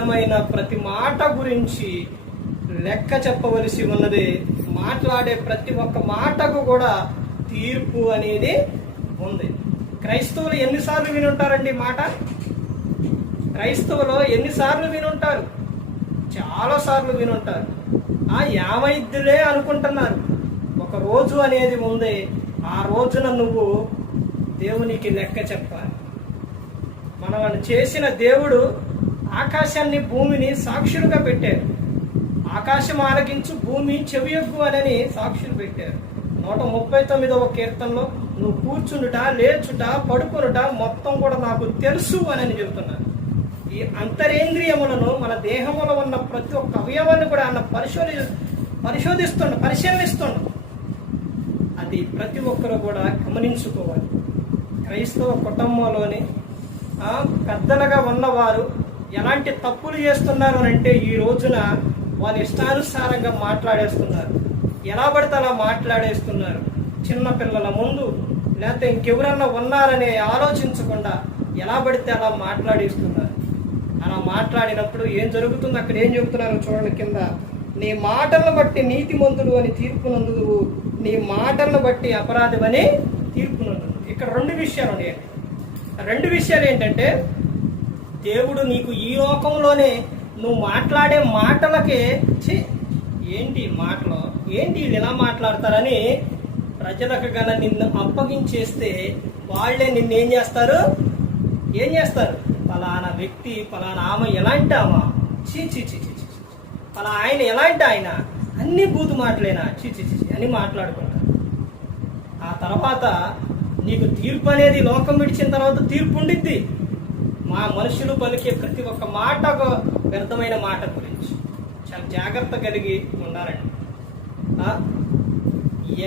విధమైన ప్రతి మాట గురించి లెక్క చెప్పవలసి ఉన్నది. మాట్లాడే ప్రతి ఒక్క మాటకు కూడా తీర్పు అనేది ఉంది. క్రైస్తవులు ఎన్నిసార్లు వినుంటారండి మాట? క్రైస్తవులు ఎన్నిసార్లు వినుంటారు? చాలా సార్లు వినుంటారు. యామైద్దులే అనుకుంటున్నారు. ఒక రోజు అనేది ఉంది. ఆ రోజున నువ్వు దేవునికి లెక్క చెప్పాలి. మనల్ని చేసిన దేవుడు ఆకాశాన్ని భూమిని సాక్షులుగా పెట్టారు. ఆకాశం ఆలకించు, భూమి చెవియొగ్గు అని సాక్షులు పెట్టారు. 139వ కీర్తనలో నువ్వు కూర్చుండుట, లేచుట, పడుకునుట మొత్తం కూడా నాకు తెలుసు అని చెబుతున్నారు. ఈ అంతరేంద్రియములను, మన దేహంలో ఉన్న ప్రతి ఒక్క అవయవాన్ని కూడా ఆయన పరిశీలనిస్తుండ. అది ప్రతి ఒక్కరు కూడా గమనించుకోవాలి. క్రైస్తవ కుటుంబంలోని పెద్దలుగా ఉన్నవారు ఎలాంటి తప్పులు చేస్తున్నారు అంటే ఈ రోజున వారి ఇష్టానుసారంగా మాట్లాడేస్తున్నారు. ఎలా పడితే అలా మాట్లాడేస్తున్నారు. చిన్న పిల్లల ముందు లేకపోతే ఇంకెవరన్నా ఉన్నారనే ఆలోచించకుండా ఎలా పడితే అలా మాట్లాడేస్తున్నారు. అలా మాట్లాడినప్పుడు ఏం జరుగుతుంది? అక్కడ ఏం చెబుతున్నారో చూడండి కింద. నీ మాటలను బట్టి నీతిమంతుడు అని తీర్పునందుకు, నీ మాటలను బట్టి అపరాధమని తీర్పునందుకు. ఇక్కడ రెండు విషయాలు ఉన్నాయి. రెండు విషయాలు ఏంటంటే, దేవుడు నీకు ఈ లోకంలోనే నువ్వు మాట్లాడే మాటలకే ఏంటి మాటలు, ఏంటి వీళ్ళు ఎలా మాట్లాడతారని ప్రజలకు గన నిన్ను అప్పగించేస్తే వాళ్ళే నిన్ను ఏం చేస్తారు? పలానా వ్యక్తి, పలానా ఆమె ఎలాంటి ఆమె, పలా ఆయన ఎలాంటి ఆయన, అన్ని బూతు మాటలేనా, అని మాట్లాడుకుంటారు. ఆ తర్వాత నీకు తీర్పు అనేది లోకం విడిచిన తర్వాత తీర్పు ఉండిద్ది. మా మనుషులు పలికే ప్రతి ఒక్క మాట వ్యర్థమైన మాట గురించి చాలా జాగ్రత్త కలిగి ఉండాలండి.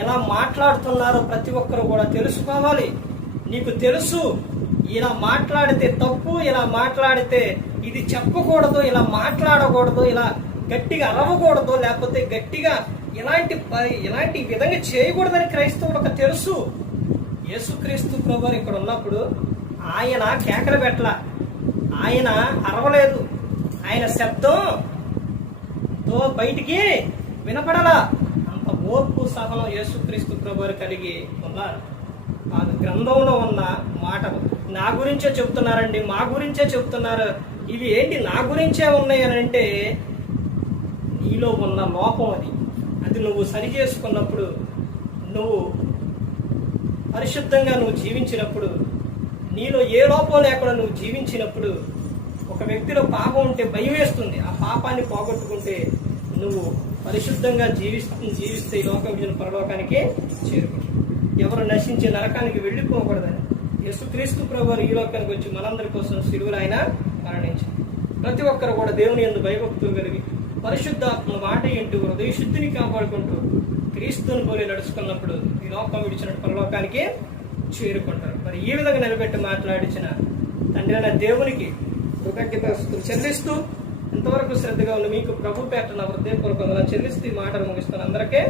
ఎలా మాట్లాడుతున్నారో ప్రతి ఒక్కరు కూడా తెలుసుకోవాలి. నీకు తెలుసు ఇలా మాట్లాడితే తప్పు, ఇలా మాట్లాడితే ఇది చెప్పకూడదు, ఇలా మాట్లాడకూడదు, ఇలా గట్టిగా అరవకూడదు, లేకపోతే గట్టిగా ఇలాంటి విధంగా చేయకూడదని క్రైస్తవులకు తెలుసు. యేసుక్రీస్తు ప్రభువారు ఇక్కడ ఉన్నప్పుడు ఆయన కేకలు పెట్టల, ఆయన అరవలేదు, ఆయన శబ్దంతో బయటికి వినపడలా. అంత ఓర్పు సహనం యేసుక్రీస్తు ప్రభువారు కలిగి ఉన్నారు. ఆ గ్రంథంలో ఉన్న మాటలు నా గురించే చెబుతున్నారండి, మా గురించే చెబుతున్నారు. ఇవి ఏంటి నా గురించే ఉన్నాయి అని అంటే నీలో ఉన్న లోపం అది నువ్వు సరి చేసుకున్నప్పుడు, నువ్వు పరిశుద్ధంగా నువ్వు జీవించినప్పుడు, నీలో ఏ లోపం లేకుండా నువ్వు జీవించినప్పుడు, ఒక వ్యక్తిలో పాపం ఉంటే భయం వేస్తుంది. ఆ పాపాన్ని పోగొట్టుకుంటే నువ్వు పరిశుద్ధంగా జీవిస్తే ఈ లోకం విజయం పరలోకానికి చేరుకుంటావు. ఎవరు నశించే నరకానికి వెళ్ళిపోకూడదని యేసుక్రీస్తు ప్రభువారు ఈ లోకానికి వచ్చి మనందరి కోసం సిలువలో ఆయన మరణించారు. ప్రతి ఒక్కరు కూడా దేవుని యందు భయభక్తులు కలిగి పరిశుద్ధాత్మ మాట ఇంటూ హృదయ శుద్ధిని కాపాడుకుంటూ క్రీస్తుని పోలి నడుచుకున్నప్పుడు ఈ లోకం విడిచినట్టు పరలోకానికి చేరుకుంటారు. మరి ఈ విధంగా నిలబెట్టి మాట్లాడించిన తండ్రి అయిన దేవునికి కృతజ్ఞతలు చెల్లిస్తూ, ఇంతవరకు శ్రద్ధగా ఉన్న మీకు ప్రభు పేట నా హృదయపూర్వకంగా చెల్లిస్తూ ఈ మాటలు ముగిస్తున్న అందరికీ